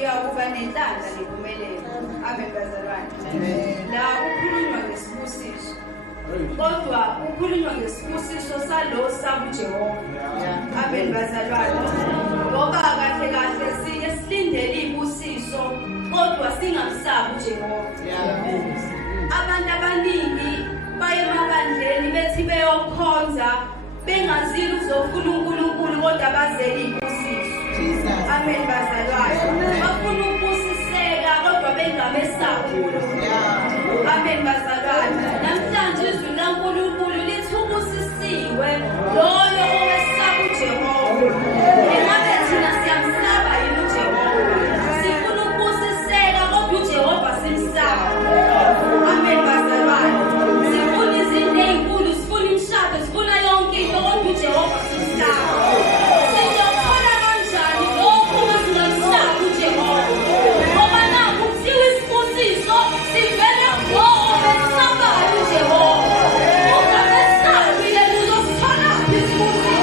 uyakuba nenhlanhla nempumelelo. Amen bazalwane. La kukhulunywa ngesibusiso. Kodwa kukhulunywa ngesibusiso salo sakuJehova. Amen bazalwane. Ngoba kahle kahle sike silindele ibusiso kodwa singamsabi uJehova. Abantu abaningi baye emabandleni bethi beyokhonza bengazili uzofuna uNkulunkulu kodwa bazeli ibusiso. Amen bazalwane. Bafuna ukubusiseka kodwa bengamesabi uNkulunkulu. Amen bazalwane. Namhlanje izwi laNkulunkulu lithi ubusisiwe loyo owesaba uJehova. Engabe thina siyamsaba yini uJehova? Sifuna ukubusiseka kodwa uJehova simsaba. Amen bazalwane. Sifuna izinto ezinkulu, sifuna imishado, sifuna yonke into kodwa uJehova simsaba. Sizothola kanjani lokho masingamsabi uJehova? Ngoba nakhu kuthiwa isibusiso sivele kulowo omesabayo uJehova. Ungamesabi yena uzosithola isibusiso.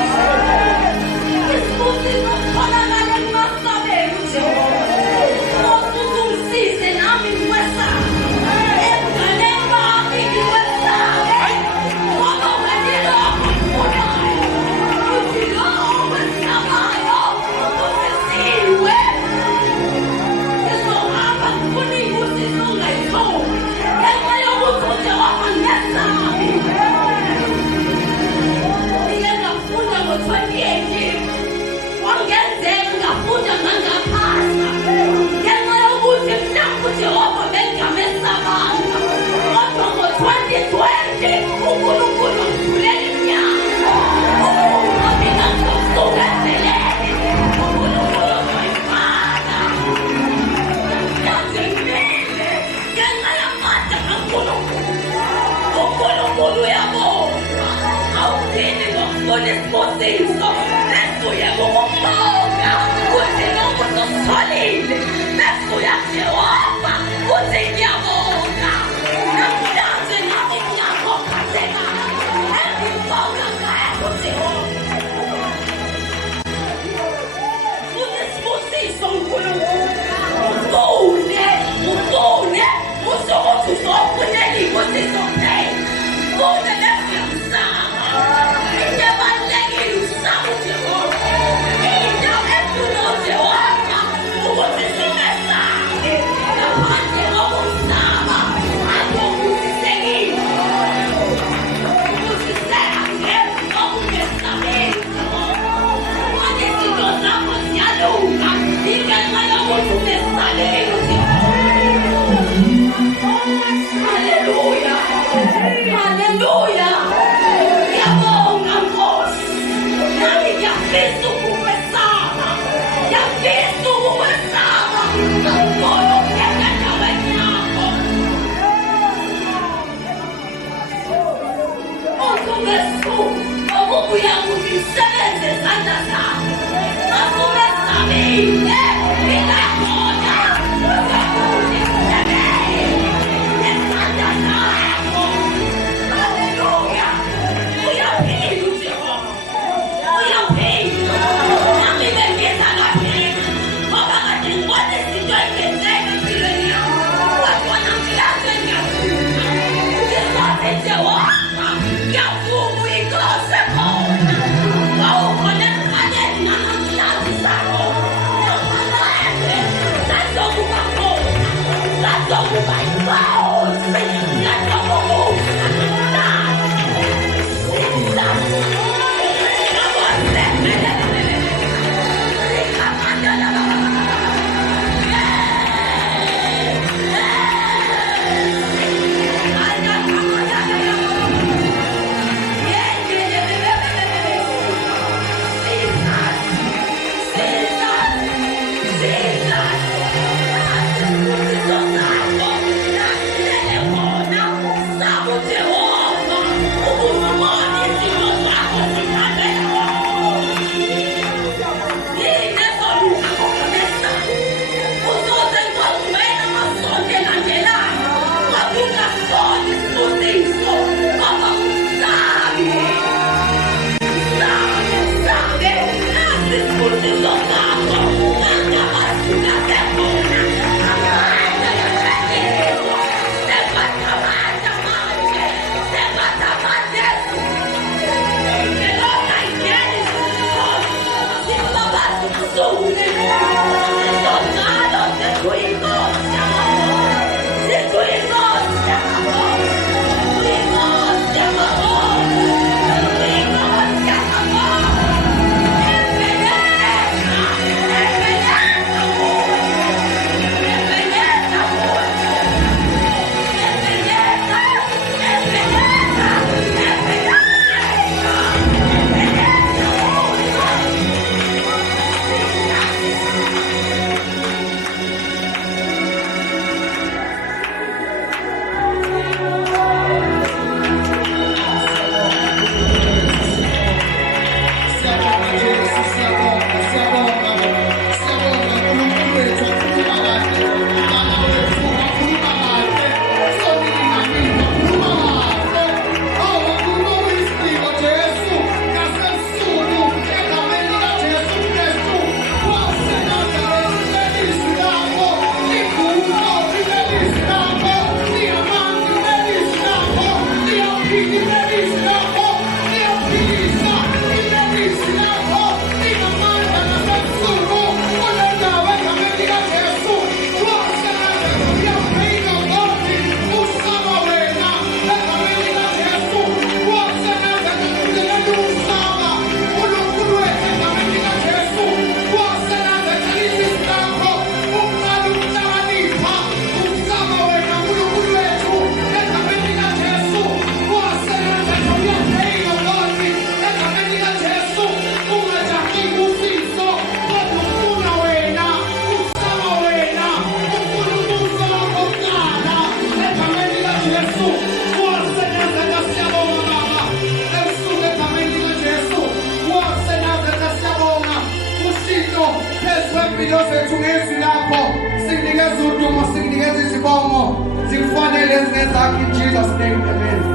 In Jesus' name, amen.